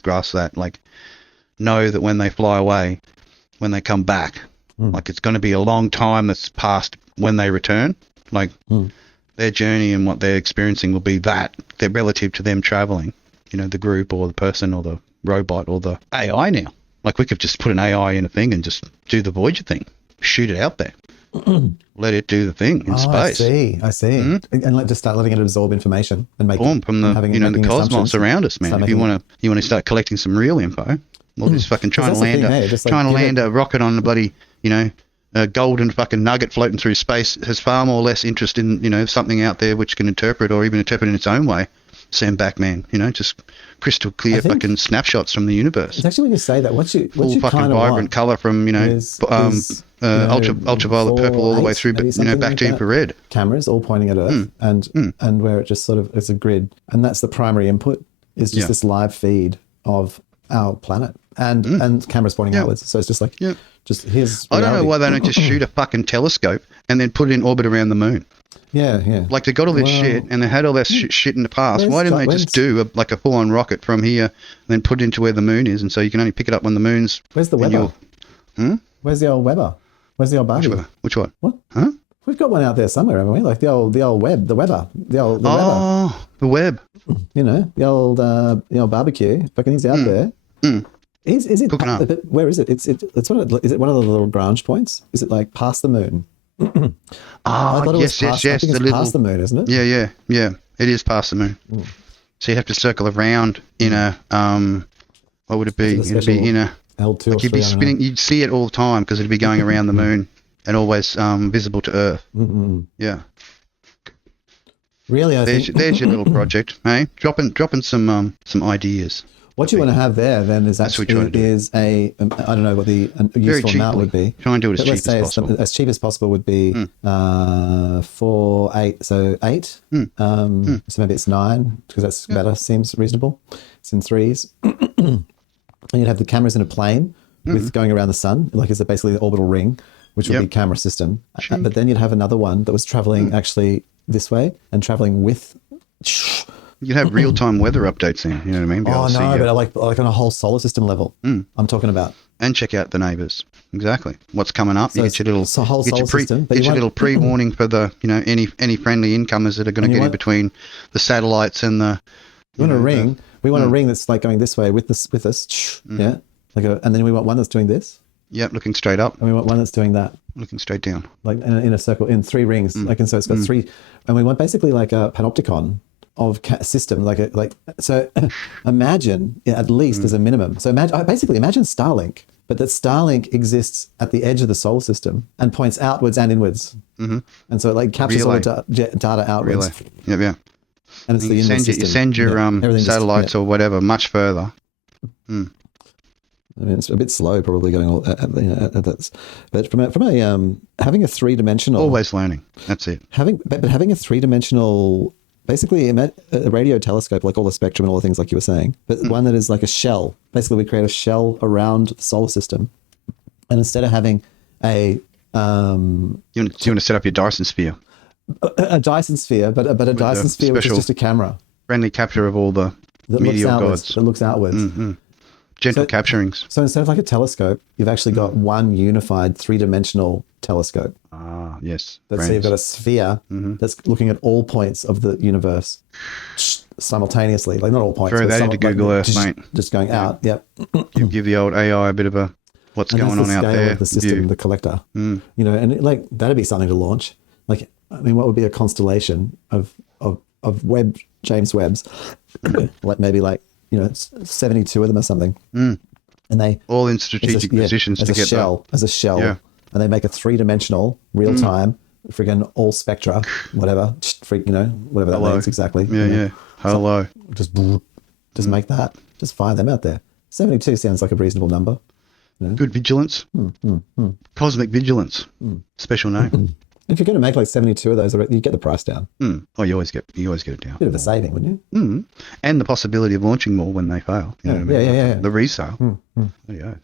grasp that, like, know that when they fly away, when they come back, like, it's going to be a long time that's passed when they return. Like, their journey and what they're experiencing will be that. They're relative to them traveling, you know, the group or the person or the robot or the AI now. Like, we could just put an AI in a thing and just do the Voyager thing. Shoot it out there. Let it do the thing in space. I see. And just start letting it absorb information and make from the the cosmos around us, man. If you want to start collecting some real info, well, just fucking trying to land a rocket on the bloody, a golden fucking nugget floating through space has far more less interest in something out there which can interpret or even interpret in its own way. Send back, man. Just crystal clear fucking snapshots from the universe. It's actually when you say that, what you fucking vibrant colour from ultraviolet purple all the way through, but back to infrared. Cameras all pointing at Earth, and where it just sort of it's a grid, and that's the primary input is just this live feed of our planet, and cameras pointing outwards. So it's just like just here's. I don't know why they don't just shoot a fucking telescope and then put it in orbit around the moon. Yeah. Like, they got all this shit, and they had all that shit in the past. Why didn't they just do a full-on rocket from here, and then put it into where the moon is, and so you can only pick it up when the moon's... Where's the Webber? Where's the old Webber? Where's the old Barbie? Which one? What? Huh? We've got one out there somewhere, haven't we? Like the old Webb, the Webber, the Webber. The Webb. The old barbecue. Fucking he's out there. Is it? But where is it? Is it one of the little branch points? Is it like past the moon? Yes. I think it's past the moon, isn't it? Yeah. It is past the moon. So you'd have to circle around in a what would it be? It'd be in a L2 like you'd be spinning. You'd see it all the time because it'd be going around the moon and always visible to Earth. Yeah. Really, there's your little project, hey? Dropping some ideas. What you want to have there then is actually I don't know what the useful amount would be. Try and do it as cheap as possible. As cheap as possible would be 4, 8, so 8. So maybe it's 9 because that's better. Seems reasonable. It's in 3s, and you'd have the cameras in a plane with going around the sun, like it's basically the orbital ring, which would be camera system. But then you'd have another one that was traveling actually this way and traveling with. You have real-time weather updates then, you know what I mean? But I like on a whole solar system level. I'm talking about. And check out the neighbours. Exactly. What's coming up. So you get your little whole solar system. Get your little pre-warning for the, any friendly incomers that are going to get in between the satellites and the... We want a ring that's like going this way with us. Yeah. And then we want one that's doing this. Yep, looking straight up. And we want one that's doing that. Looking straight down. Like in a circle, in 3 rings. And so it's got 3... And we want basically like a panopticon of system, so imagine at least as a minimum. So imagine Starlink, but that Starlink exists at the edge of the solar system and points outwards and inwards, and so it like captures all the data outwards. Yeah. And it's the system. You send your satellites or whatever much further. I mean, it's a bit slow, probably going all at that. But from a having a 3-dimensional, always learning. That's it. Having a 3-dimensional. Basically, a radio telescope, like all the spectrum and all the things like you were saying, but one that is like a shell. Basically, we create a shell around the solar system. And instead of having a... you want to set up your Dyson sphere? A Dyson sphere, but a Dyson sphere which is just a camera. Friendly capture of all the meteor gods. That looks outwards. Gentle capturings. So instead of like a telescope, you've actually got one unified 3-dimensional telescope. Ah, yes. So you've got a sphere that's looking at all points of the universe simultaneously. Like not all points. Throw that into Google Earth, mate. Just going out. Yep. Give the old AI a bit of a what's going on out there. Of the system, the collector. And like that'd be something to launch. Like, I mean, what would be a constellation of James Webbs? Like maybe 72 of them or something. And they all in strategic positions to get as a shell. Yeah. And they make a 3-dimensional, real time, friggin' all spectra, whatever, whatever that means exactly. Yeah. Hello. Just make that. Just fire them out there. 72 sounds like a reasonable number. Good vigilance. Cosmic vigilance. Special name. If you're going to make like 72 of those, you get the price down. Oh, you always get it down. Bit of a saving, wouldn't you? And the possibility of launching more when they fail. You know what I mean? Yeah. The resale. Yeah.